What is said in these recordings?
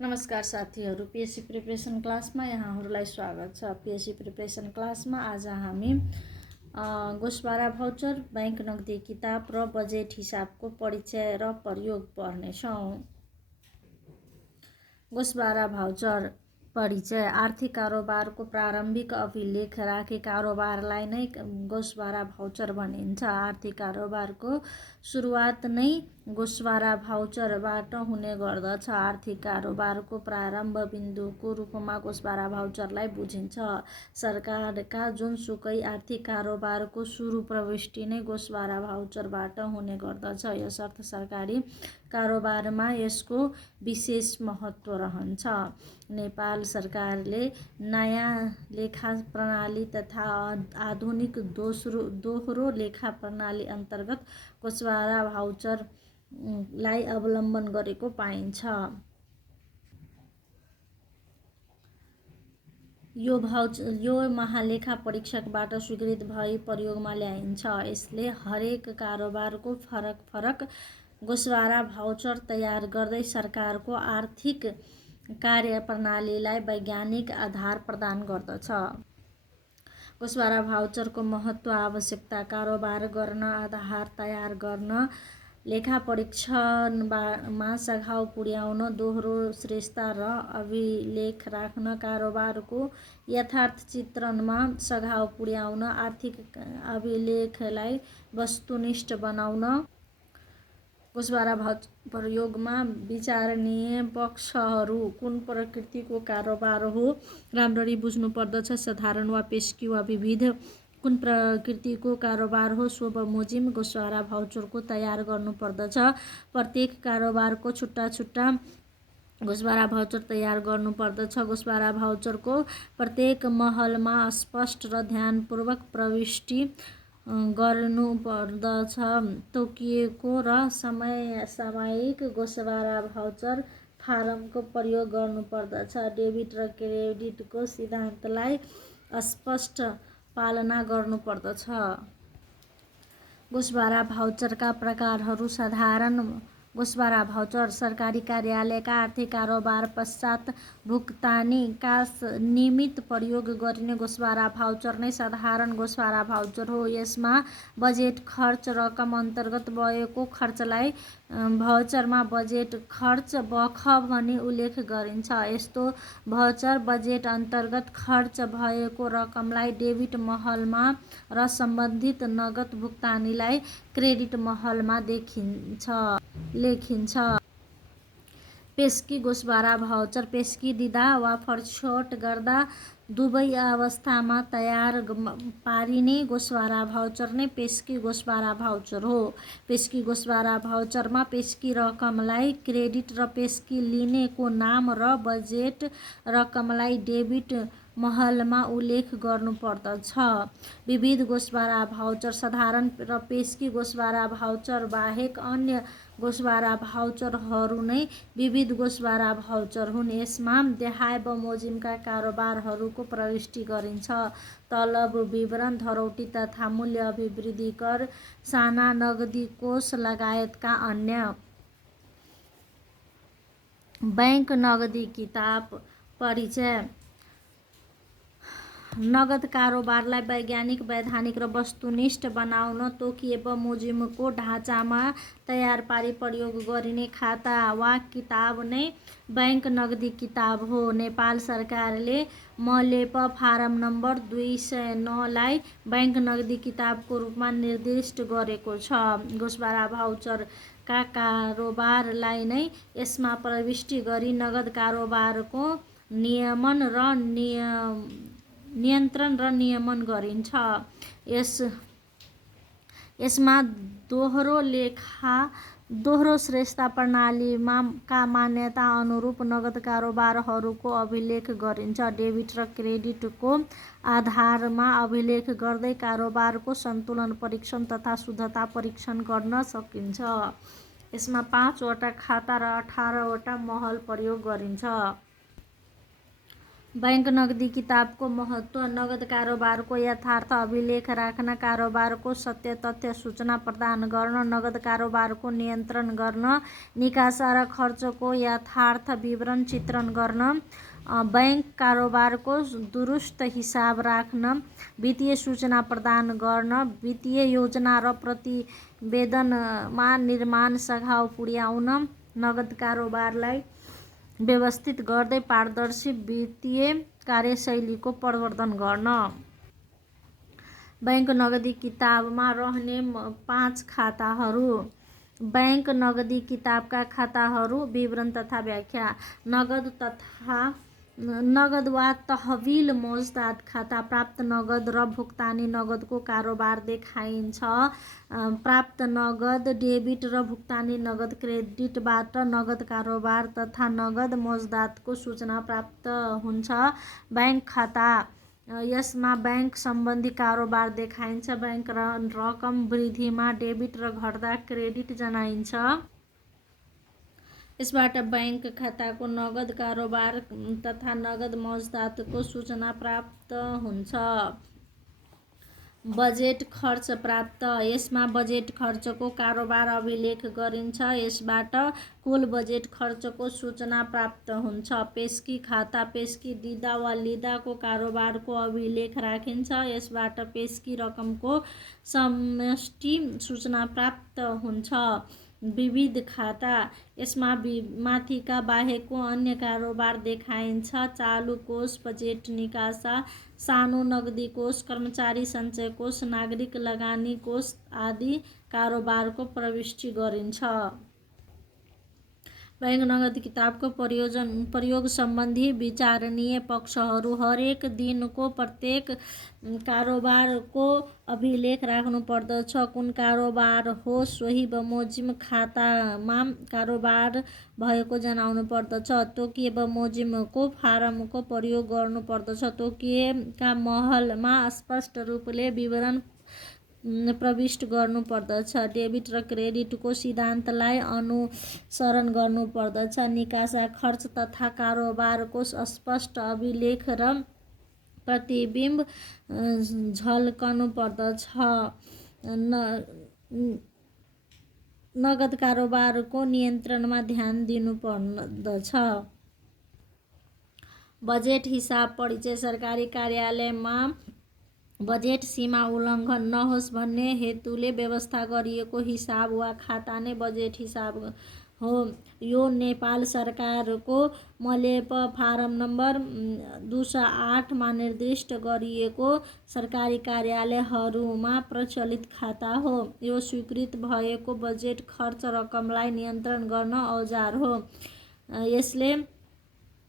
नमस्कार साथीहरू, PSC preparation क्लासमा यहाँहरूलाई स्वागत छ। पिएससी प्रिपरेसन क्लासमा आज हामी गोसबारा भाउचर, बैंक नगदी किताब र बजेट हिसाबको परिचय र प्रयोग पढ्नेछौँ। गोसबारा भाउचर परिचय। आर्थिक कारोबारको प्रारम्भिक अभिलेख राखे कारोबारलाई नै गोसबारा भाउचर भनिन्छ। आर्थिक कारोबारको सुरुवात नै गोसबारा भाउचरबाट हुने गर्दछ। आर्थिक कारोबारको प्रारम्भ बिन्दुको रूपमा गोसबारा भाउचरलाई बुझिन्छ। सरकारका जुनसुकै आर्थिक कारोबारको सुरु प्रविष्टि नै गोसबारा भाउचरबाट हुने गर्दछ। यसर्थ सरकारी कारोबारमा यसको विशेष महत्त्व रहन्छ। नेपाल सरकारले नयाँ लेखा प्रणाली तथा आधुनिक दोहोरो लेखा प्रणाली अन्तर्गत गोसबारा भाउचरलाई अवलम्बन गरेको पाइन्छ। यो महालेखा परीक्षकबाट स्वीकृत भई प्रयोगमा ल्याइन्छ। यसले हरेक कारोबारको फरक फरक गोसबारा भाउचर तयार गर्दै सरकारको आर्थिक कार्यप्रणालीलाई वैज्ञानिक आधार प्रदान गर्दछ। गोसबारा भाउचरको महत्त्व आवश्यकता। कारोबार गर्न, आधार तयार गर्न, लेखा परीक्षणमा सघाउ पुर्याउन, दोहोरो श्रेष्ठता र अभिलेख राख्न, कारोबारको यथार्थ चित्रणमा सघाउ पुर्याउन, आर्थिक अभिलेखलाई वस्तुनिष्ठ बनाउन। गोसबारा भाउचर प्रयोगमा विचारणीय पक्षहरू। कुन प्रकृतिको कारोबार हो, राम्ररी बुझ्नु पर्दछ। साधारण वा पेशकी वा विविध। कुन प्रकृतिको कारोबार हो सो बमोजिम गोसबारा भाउचरको तयार गर्नुपर्दछ। प्रत्येक कारोबारको छुट्टा छुट्टा गोसबारा भाउचर तयार गर्नुपर्दछ। गोसबारा भाउचरको प्रत्येक महलमा स्पष्ट र ध्यानपूर्वक प्रविष्टि गर्नुपर्दछ। तोकिएको र सामयिक गोसबारा भाउचर फारमको प्रयोग गर्नुपर्दछ। डेबिट र क्रेडिटको सिद्धान्तलाई स्पष्ट पालना गर्नुपर्दछ। गोसबारा भाउचरका प्रकारहरू। साधारण गोसबारा भाउचर सरकारी कार्यालयका आर्थिक कारोबार पश्चात भुक्तानीका निमित्त प्रयोग गरिने गोसबारा भाउचर नै साधारण गोसबारा भाउचर हो। यसमा बजेट खर्च रकम अन्तर्गत भएको खर्चलाई भाउचरमा बजेट खर्च बख भनी उल्लेख गरिन्छ। यस्तो भाउचर बजेट अन्तर्गत खर्च भएको रकमलाई डेबिट महलमा र सम्बन्धित नगद भुक्तानीलाई क्रेडिट महलमा लेखिन्छ। पेशकी गोसबारा भाउचर पेशकी दिँदा वा फर्छौट गर्दा दुवै अवस्थामा तयार पारिने गोसबारा भाउचर नै पेशकी गोसबारा भाउचर हो। पेशकी गोसबारा भाउचरमा पेशकी रकमलाई क्रेडिट र पेशकी लिनेको नाम र बजेट रकमलाई डेबिट महलमा उल्लेख गर्नुपर्दछ। विविध गोसबारा भाउचर। साधारण र पेशकी गोसबारा भाउचर बाहेक अन्य गोसबारा भाउचरहरू नै विविध गोसबारा भाउचर हुन्। यसमा देहाय बमोजिमका कारोबारहरूको प्रविष्टि गरिन्छ। तलब विवरण, धरौटी तथा मूल्य अभिवृद्धि कर, साना नगदी कोष लगायतका अन्य। बैंक नगदी किताब परिचय। नगद कारोबारलाई वैज्ञानिक, वैधानिक र वस्तुनिष्ठ बनाउन तोकिए बमोजिमको ढाँचामा तयार पारी प्रयोग गरिने खाता वा किताब नै बैंक नगदी किताब हो। नेपाल सरकारले मलेप फारम नम्बर 209 लाई बैंक नगदी किताबको रूपमा निर्दिष्ट गरेको छ। गोसबारा भाउचरका कारोबारलाई नै यसमा प्रविष्टि गरी नगद कारोबारको नियन्त्रण र नियमन गरिन्छ। यसमा दोहोरो लेखा, दोहोरो श्रेष्ठता प्रणालीका मान्यता अनुरूप नगद कारोबारहरूको अभिलेख गरिन्छ। डेबिट र क्रेडिटको आधारमा अभिलेख गर्दै कारोबारको सन्तुलन परीक्षण तथा शुद्धता परीक्षण गर्न सकिन्छ। यसमा 5 वटा खाता र 18 वटा महल प्रयोग गरिन्छ। बैंक नगदी किताबको महत्त्व नगद कारोबारको यथार्थ अभिलेख राख्न, कारोबारको सत्य तथ्य सूचना प्रदान गर्न, नगद कारोबारको नियन्त्रण गर्न, निकासा र खर्चको यथार्थ विवरण चित्रण गर्न, बैंक कारोबारको दुरुस्त हिसाब राख्न, वित्तीय सूचना प्रदान गर्न, वित्तीय योजना र प्रतिवेदनमा निर्माण सघाउ पुर्याउन, नगद कारोबारलाई व्यवस्थित गर्दै पारदर्शी वित्तीय कार्यशैलीको प्रवर्धन गर्न। बैंक नगदी किताबमा रहने 5 खाताहरू। बैंक नगदी किताबका खाताहरू विवरण तथा व्याख्या। नगद वा तहविल मौजदात खाता। प्राप्त नगद र भुक्तानी नगदको कारोबार देखाइन्छ। प्राप्त नगद डेबिट र भुक्तानी नगद क्रेडिटबाट नगद कारोबार तथा नगद मौजदातको सूचना प्राप्त हुन्छ। बैंक खाता, यसमा बैंक सम्बन्धी कारोबार देखाइन्छ। बैंक रकम वृद्धिमा डेबिट र घट्दा क्रेडिट जनाइन्छ। यसबाट बैंक खाताको नगद कारोबार तथा नगद मौजदातको सूचना प्राप्त हुन्छ। बजेट खर्च प्राप्त, यसमा बजेट खर्चको कारोबार अभिलेख गरिन्छ। यसबाट कुल बजेट खर्चको सूचना प्राप्त हुन्छ। पेस्की खाता, पेस्की दिँदा वा लिँदाको कारोबारको अभिलेख राखिन्छ। यसबाट पेस्की रकमको समष्टि सूचना प्राप्त हुन्छ। विविध खाता, यसमा माथिका बाहेकको अन्य कारोबार देखाइन्छ। चालु कोष, बजेट निकासा, सानो नगदी कोष, कर्मचारी सञ्चय कोष, नागरिक लगानी कोष आदि कारोबारको प्रविष्टि गरिन्छ। बैंक नगद किताबको प्रयोग सम्बन्धी विचारणीय पक्षहरू। हरेक दिनको प्रत्येक कारोबारको अभिलेख राख्नुपर्दछ। कुन कारोबार हो सोही बमोजिम खातामा कारोबार भएको जनाउनु पर्दछ। तोकिए बमोजिमको फारमको प्रयोग गर्नुपर्दछ। तोकिएका महलमा स्पष्ट रूपले विवरण प्रविष्ट गर्नुपर्दछ। डेबिट र क्रेडिटको सिद्धान्तलाई अनुसरण गर्नुपर्दछ। निकासा खर्च तथा कारोबारको स्पष्ट अभिलेख र प्रतिबिम्ब झल्कनुपर्दछ। नगद कारोबारको नियन्त्रणमा ध्यान दिनुपर्दछ। बजेट हिसाब परिचय, सरकारी कार्यालयमा बजेट सीमा उल्लङ्घन नहोस् भन्ने हेतुले व्यवस्था गरिएको हिसाब वा खाता नै बजेट हिसाब हो। यो नेपाल सरकारको मलेप फारम नम्बर 208 मा निर्दिष्ट गरिएको सरकारी कार्यालयहरूमा प्रचलित खाता हो। यो स्वीकृत भएको बजेट खर्च रकमलाई नियन्त्रण गर्न औजार हो। यसले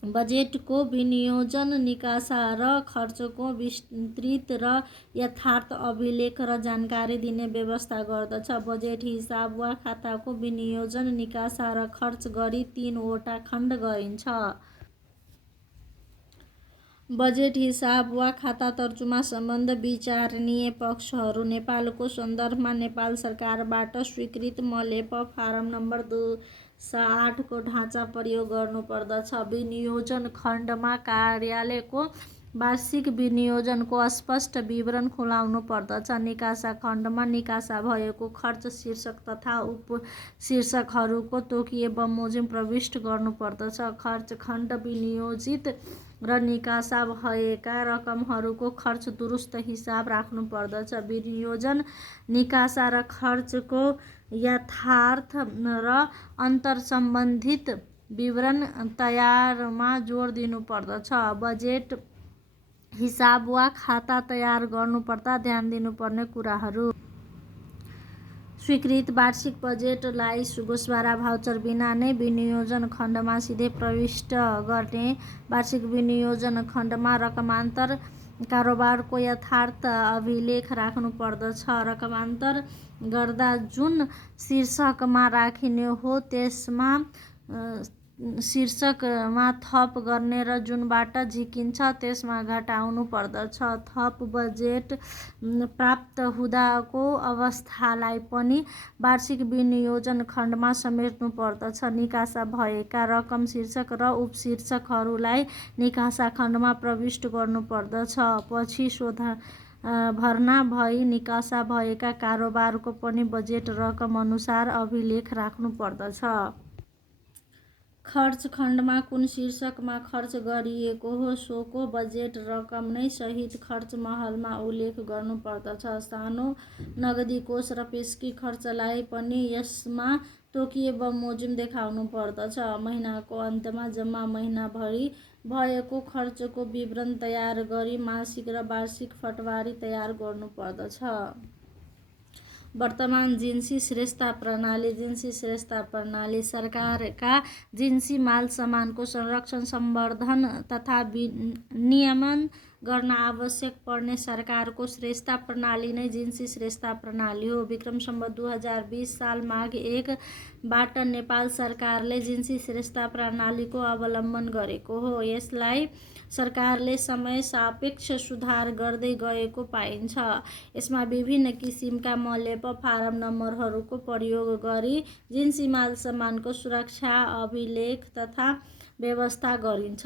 बजेटको विनियोजन, निकासा र खर्चको विस्तृत र यथार्थ अभिलेख र जानकारी दिने व्यवस्था गर्दछ। बजेट हिसाब वा खाताको विनियोजन, निकासा र खर्च गरी 3 वटा खण्ड गरिन्छ। बजेट हिसाब वा खाता तर्जुमा सम्बन्ध विचारणीय पक्षहरू। नेपालको सन्दर्भमा नेपाल सरकारबाट स्वीकृत मलेप फारम नम्बर 208 को ढाँचा प्रयोग गर्नुपर्दछ। विनियोजन खण्डमा कार्यालयको वार्षिक विनियोजनको स्पष्ट विवरण खुलाउनु पर्दछ। निकासा खण्डमा निकासा भएको खर्च शीर्षक तथा उपशीर्षकहरूको तोकिए बमोजिम प्रविष्ट गर्नुपर्दछ। खर्च खण्ड विनियोजित र निकासा भएका रकमहरूको खर्च दुरुस्त हिसाब राख्नुपर्दछ। विनियोजन, निकासा र खर्चको यथार्थ र अन्तर्सम्बन्धित विवरण तयारमा जोड दिनुपर्दछ। बजेट हिसाब वा खाता तयार गर्नुपर्दा ध्यान दिनुपर्ने कुराहरू। स्वीकृत वार्षिक बजेटलाई गोसबारा भाउचर बिना नै विनियोजन खण्डमा सिधै प्रविष्ट गर्ने। वार्षिक विनियोजन खण्डमा रकमान्तर कारोबारको यथार्थ अभिलेख राख्नुपर्दछ। रकमान्तर गर्दा जुन शीर्षकमा राखिने हो त्यसमा शीर्षकमा थप गर्ने र जुनबाट झिकिन्छ त्यसमा घटाउनु पर्दछ। थप बजेट प्राप्त हुँदाको अवस्थालाई पनि वार्षिक विनियोजन खण्डमा समेट्नु पर्दछ। निकासा भएका रकम शीर्षक र उपशीर्षकहरूलाई निकासा खण्डमा प्रविष्ट गर्नुपर्दछ। पछि भर्ना भई निकासा भएका कारोबारको पनि बजेट रकम अनुसार अभिलेख राख्नु पर्दछ। खर्च खण्डमा कुन शीर्षकमा खर्च गरिएको हो सोको बजेट रकम नै सहित खर्च महलमा उल्लेख गर्नु पर्दछ। सानो नगदी कोष र पेस्की खर्चलाई पनि यसमा तोकिए बमोजिम देखाउनु पर्दछ। महिनाको अन्त्यमा जम्मा महिनाभरि भएको खर्चको विवरण तयार गरी मासिक र वार्षिक फटवारी तयार गर्नु पर्दछ। वर्तमान जिन्सी श्रेष्ठता प्रणाली। जिन्सी श्रेष्ठता प्रणाली सरकारका जिन्सी माल सामानको संरक्षण सम्वर्धन तथा नियमन गर्न आवश्यक पर्ने सरकारको श्रेष्ठता प्रणाली नै जिन्सी श्रेष्ठता प्रणाली हो। विक्रम सम्वत 2020 साल माघ 1 बाट नेपाल सरकारले जिन्सी श्रेष्ठता प्रणालीको अवलम्बन गरेको हो। यसलाई सरकारले समय सापेक्ष सुधार गर्दै गएको पाइन्छ। यसमा विभिन्न किसिमका मलेप फारम नम्बरहरूको प्रयोग गरी जिन्सी माल सामानको सुरक्षा अभिलेख तथा व्यवस्था गरिन्छ।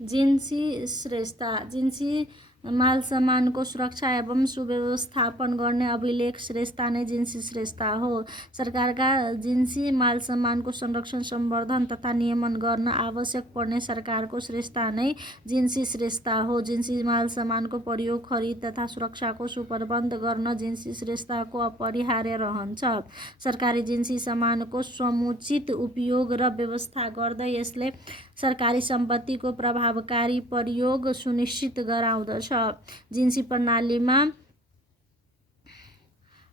जिन्सी श्रेष्ठता। जिन्सी माल सामानको सुरक्षा एवं सुव्यवस्थापन गर्ने अभिलेख श्रेष्ठता नै जिन्सी श्रेष्ठता हो। सरकारका जिन्सी माल सामानको संरक्षण सम्वर्धन तथा नियमन गर्न आवश्यक पर्ने सरकारको श्रेष्ठता नै जिन्सी श्रेष्ठता हो। जिन्सी माल सामानको प्रयोग खरिद तथा सुरक्षाको सुप्रबन्ध गर्न जिन्सी श्रेष्ठताको अपरिहार्य रहन्छ। सरकारी जिन्सी सामानको समुचित उपयोग र व्यवस्था गर्दै यसले सरकारी सम्पत्तिको प्रभावकारी प्रयोग सुनिश्चित गराउँदछ। जिन्सी प्रणालीमा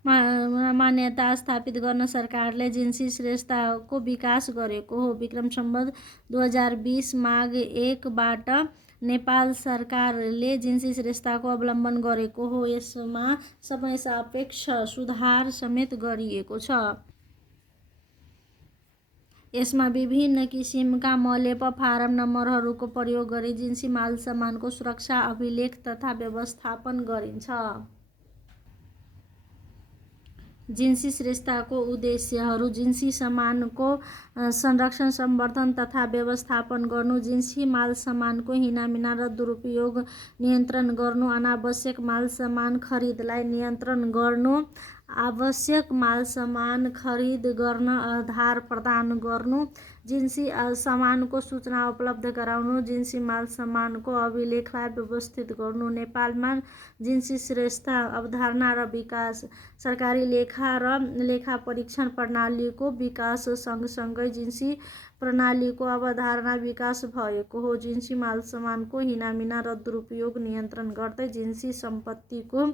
मान्यता स्थापित गर्न सरकारले जिन्सी श्रेष्ठताको विकास गरेको हो। विक्रम सम्वत 2020 माघ 1 बाट नेपाल सरकारले जिन्सी श्रेष्ठताको अवलम्बन गरेको हो। यसमा समय सापेक्ष सुधार समेत गरिएको छ। यसमा विभिन्न किसिमका मलेप फारम नम्बरहरूको प्रयोग गरी जिन्सी माल सामानको सुरक्षा अभिलेख तथा व्यवस्थापन गरिन्छ। जिन्सी श्रेष्ठताको उद्देश्यहरू। जिन्सी सामानको संरक्षण सम्वर्धन तथा व्यवस्थापन गर्नु, जिन्सी माल सामानको हिनामिना र दुरुपयोग नियन्त्रण गर्नु, अनावश्यक माल सामान खरिदलाई नियन्त्रण गर्नु, आवश्यक माल सामान खरिद गर्न आधार प्रदान गर्नु, जिन्सी सामानको सूचना उपलब्ध गराउनु, जिन्सी माल सामानको अभिलेखलाई व्यवस्थित गर्नु। नेपालमा जिन्सी श्रेष्ठता अवधारणा र विकास। सरकारी लेखा र लेखा परीक्षण प्रणालीको विकास सँगसँगै जिन्सी प्रणालीको अवधारणा विकास भएको हो। जिन्सी माल सामानको हिनामिना र दुरुपयोग नियन्त्रण गर्दै जिन्सी सम्पत्तिको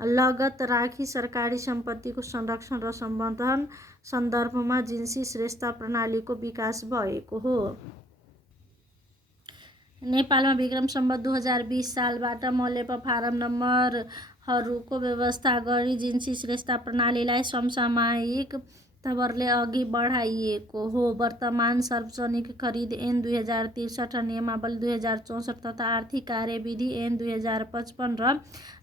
लगत राखी सरकारी सम्पत्तिको संरक्षण र सम्वर्धन सन्दर्भमा जिन्सी श्रेष्ठता प्रणालीको विकास भएको हो। नेपालमा विक्रम सम्वत 2020 सालबाट मलेप फारम नम्बरहरूको व्यवस्था गरी जिन्सी श्रेष्ठता प्रणालीलाई समसामयिक तवरले अघि बढाइएको हो। वर्तमान सार्वजनिक खरिद ऐन 2063 नियमावली 2064 तथा आर्थिक कार्यविधि ऐन 2055 र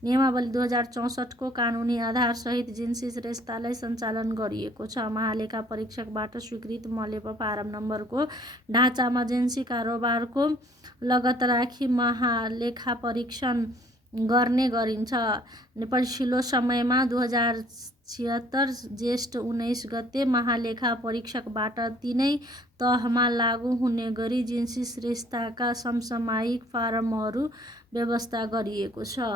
नियमावली 2064 को कानुनी आधार सहित जिन्सी श्रेष्ठतालाई सञ्चालन गरिएको छ। महालेखा परीक्षकबाट स्वीकृत मलेप फारम नम्बरको ढाँचामा जिन्सी कारोबारको लगत राखी महालेखा परीक्षण गर्ने गरिन्छ। पछिल्लो समयमा 2076 जेष्ठ 19 गते महालेखा परीक्षकबाट तीनै तहमा लागू हुने गरी जिन्सी श्रेष्ठताका समसामयिक फारमहरू व्यवस्था गरिएको छ।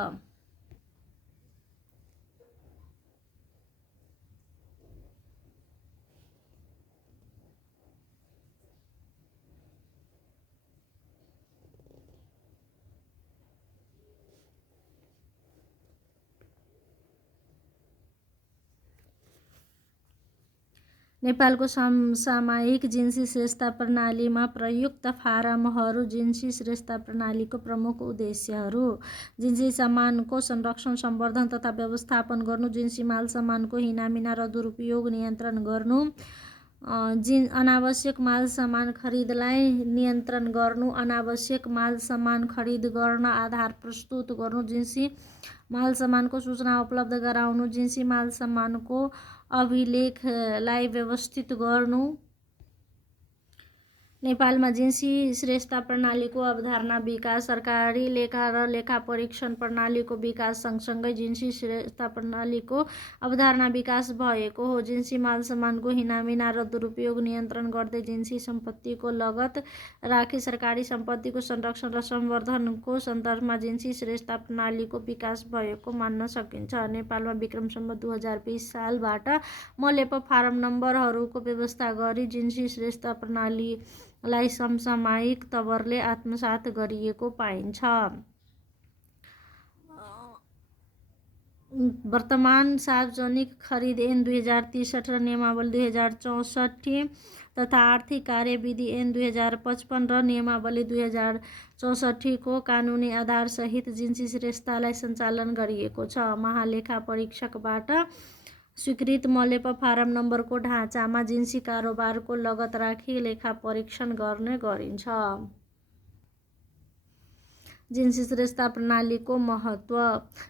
नेपालको समसामयिक जिन्सी श्रेष्ठता प्रणालीमा प्रयुक्त फारमहरू। जिन्सी श्रेष्ठता प्रणालीको प्रमुख उद्देश्यहरू। जिन्सी सामानको संरक्षण सम्वर्धन तथा व्यवस्थापन गर्नु, जिन्सी माल सामानको हिनामिना र दुरुपयोग नियन्त्रण गर्नु, अनावश्यक माल सामान खरिदलाई नियन्त्रण गर्नु, अनावश्यक माल सामान खरिद गर्न आधार प्रस्तुत गर्नु, जिन्सी माल सामानको सूचना उपलब्ध गराउनु, जिन्सी माल सामानको अभिलेखलाई व्यवस्थित गर्नु। नेपालमा जिन्सी श्रेष्ठता प्रणालीको अवधारणा विकास, सरकारी लेखा र लेखा परीक्षण प्रणालीको विकास सँगसँगै जिन्सी श्रेष्ठता प्रणालीको अवधारणा विकास भएको हो। जिन्सी माल सामानको हिनामिना र दुरुपयोग नियन्त्रण गर्दै जिन्सी सम्पत्तिको लगत राखी सरकारी सम्पत्तिको संरक्षण र सम्वर्धनको सन्दर्भमा जिन्सी श्रेष्ठता प्रणालीको विकास भएको मान्न सकिन्छ। नेपालमा विक्रम सम्वत 2020 सालबाट मलेप फारम नम्बरहरूको व्यवस्था गरी जिन्सी श्रेष्ठता प्रणालीलाई समसामयिक तवरले आत्मसात गरिएको पाइन्छ। वर्तमान सार्वजनिक खरिद ऐन 2063 र नियमावली 2064 तथा आर्थिक कार्यविधि ऐन 2055 र नियमावली 2064 को कानुनी आधार सहित जिन्सी श्रेष्ठतालाई सञ्चालन गरिएको छ। महालेखा परीक्षकबाट स्वीकृत मलेप फारम नम्बरको ढाँचामा जिन्सी कारोबारको लगत राखी लेखा परीक्षण गर्ने गरिन्छ। जिन्सी श्रेष्ठता प्रणालीको महत्त्व,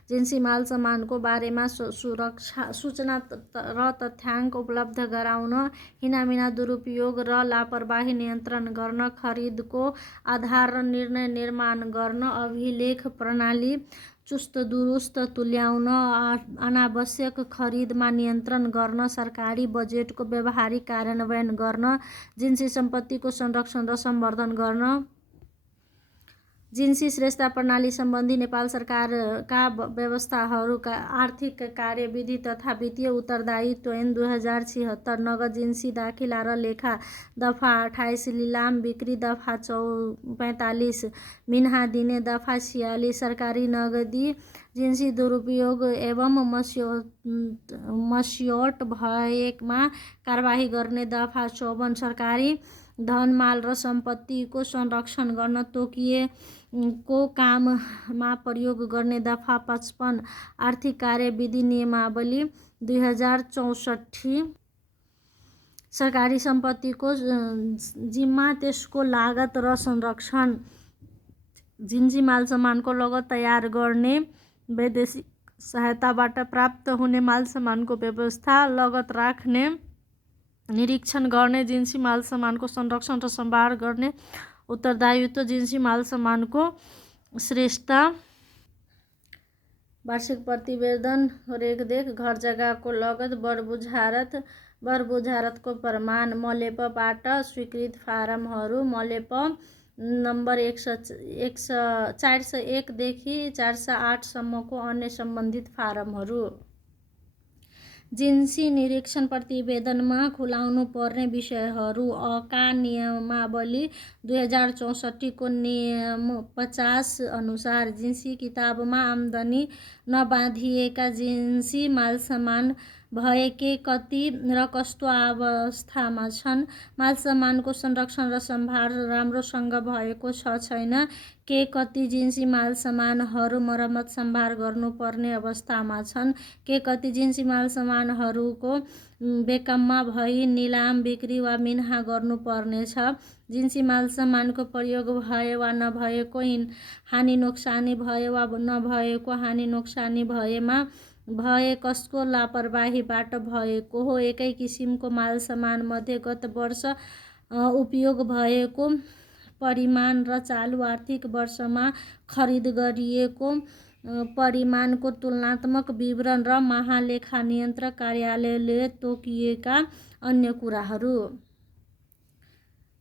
जिन्सी माल सामानको बारेमा सूचना र तथ्याङ्क उपलब्ध गराउन, हिनामिना दुरुपयोग र लापरवाही नियन्त्रण गर्न, खरिदको आधार र निर्णय निर्माण गर्न, अभिलेख प्रणाली चुस्त दुरुस्त तुल्याउन, अनावश्यक खरिदमा नियन्त्रण गर्न, सरकारी बजेटको व्यावहारिक कार्यान्वयन गर्न, जिन्सी सम्पत्तिको संरक्षण र सम्वर्धन गर्न। जिन्सी श्रेष्ठता प्रणाली सम्बन्धी नेपाल सरकारका व्यवस्थाहरूका आर्थिक कार्यविधि तथा वित्तीय उत्तरदायित्व ऐन 2076, नगद जिन्सी दाखिला र लेखा दफा 28, लिलाम बिक्री दफा 45, मिन्हा दिने दफा 46, सरकारी नगदी जिन्सी दुरुपयोग एवं मस्यौट भएमा कारबाही गर्ने दफा 54, सरकारी धन माल र सम्पत्तिको संरक्षण गर्न तोकिएको काममा प्रयोग गर्ने दफा 55, आर्थिक कार्यविधि नियमावली 2064, सरकारी सम्पत्तिको जिम्मा त्यसको लागत र संरक्षण, जिन्सी माल सामानको लगत तयार गर्ने, वैदेशिक सहायताबाट प्राप्त हुने माल सामानको व्यवस्था, लगत राख्ने, निरीक्षण गर्ने, जिन्सी माल सामानको संरक्षण र सम्भार गर्ने उत्तरदायित्व, जिन्सी माल सामानको श्रेष्ठता, वार्षिक प्रतिवेदन, रेखदेख, घर जग्गाको लगत, बर बुझारतको प्रमाण। मलेपबाट स्वीकृत फारमहरू, मलेप नम्बर 401 देखि 408 सम्मको अन्य सम्बन्धित फारमहरू। जिन्सी निरीक्षण प्रतिवेदनमा खुलाउनु पर्ने विषयहरू, का नियमावली 2064 को नियम 50 अनुसार जिन्सी किताबमा आम्दानी नबाँधिएका जिन्सी माल सामान भए के कति र कस्तो अवस्थामा छन्, माल सामानको संरक्षण र सम्भार राम्रोसँग भएको छ छैन, के कति जिन्सी माल सामानहरू मर्मत सम्भार गर्नुपर्ने अवस्थामा छन्, के कति जिन्सी माल सामानहरूको बेकममा भई निलाम बिक्री वा मिन्हा गर्नुपर्नेछ, जिन्सी माल सामानको प्रयोग भए वा नभएको हानि नोक्सानी भए वा नभएको हानि नोक्सानी भएमा भए कसको लापरवाहीबाट भएको हो, एकै किसिमको माल सामानमध्ये गत वर्ष उपयोग भएको परिमाण र चालु आर्थिक वर्षमा खरिद गरिएको परिमाणको तुलनात्मक विवरण र महालेखा नियन्त्रक कार्यालयले तोकिएका अन्य कुराहरू।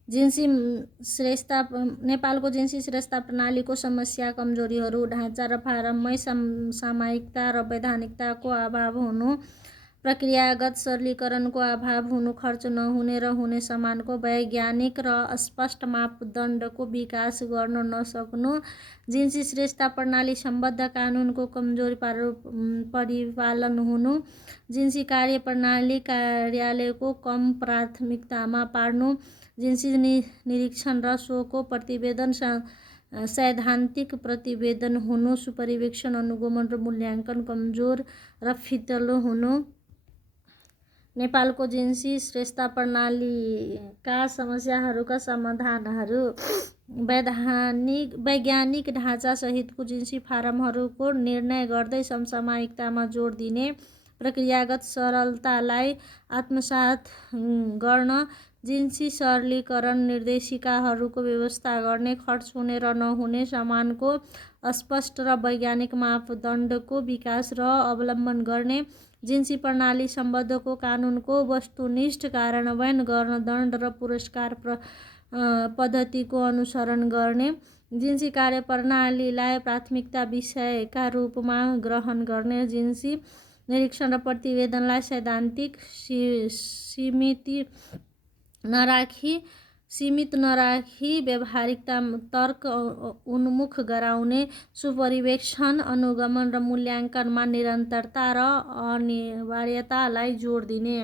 जिन्सी श्रेष्ठता नेपालको जिन्सी श्रेष्ठता प्रणालीको समस्या कमजोरीहरू, ढाँचा र फारममै सामयिकता र वैधानिकताको अभाव हुनु, प्रक्रियागत सरलीकरणको अभाव हुनु, खर्च नहुने र हुने सामानको वैज्ञानिक र स्पष्ट मापदण्डको विकास गर्न नसक्नु, जिन्सी श्रेष्ठता प्रणाली सम्बद्ध कानुनको कमजोर परिपालन हुनु, जिन्सी कार्यप्रणाली कार्यालयको कम प्राथमिकतामा पार्नु, जिन्सी निरीक्षण र सोको प्रतिवेदन सैद्धान्तिक प्रतिवेदन हुनु, सुपरिवेक्षण अनुगमन र मूल्याङ्कन कमजोर र फितलो हुनु, नेपालको जिन्सी श्रेष्ठता प्रणालीका समस्याहरूका समाधानहरू। वैज्ञानिक ढाँचा सहितको जिन्सी फारमहरूको निर्णय गर्दै समसामयिकतामा जोड दिने, प्रक्रियागत सरलतालाई आत्मसात गर्न जिन्सी सरलीकरण निर्देशिकाहरूको व्यवस्था गर्ने, खर्च हुने र नहुने सामानको स्पष्ट र वैज्ञानिक मापदण्डको विकास र अवलम्बन गर्ने, जिन्सी प्रणाली सम्बन्धको कानुनको वस्तुनिष्ठ कार्यान्वयन गर्न दण्ड र पुरस्कार पद्धतिको अनुसरण गर्ने, जिन्सी कार्यप्रणालीलाई प्राथमिकता विषयका रूपमा ग्रहण गर्ने, जिन्सी निरीक्षण र प्रतिवेदनलाई सैद्धान्तिक सीमित नराखी व्यावहारिकता तर्क उन्मुख गराउने, सुपरिवेक्षण, अनुगमन र मूल्याङ्कनमा निरन्तरता र अनिवार्यतालाई जोड दिने।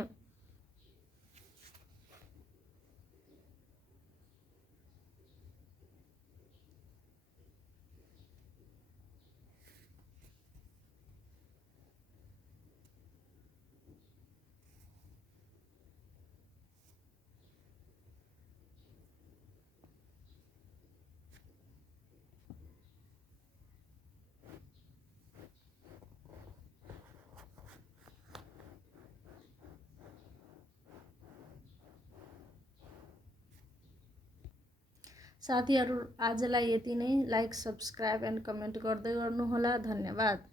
साथीहरू, आजलाई यति नै। लाइक, सब्सक्राइब एन्ड कमेन्ट गर्दै गर्नुहोला। धन्यवाद।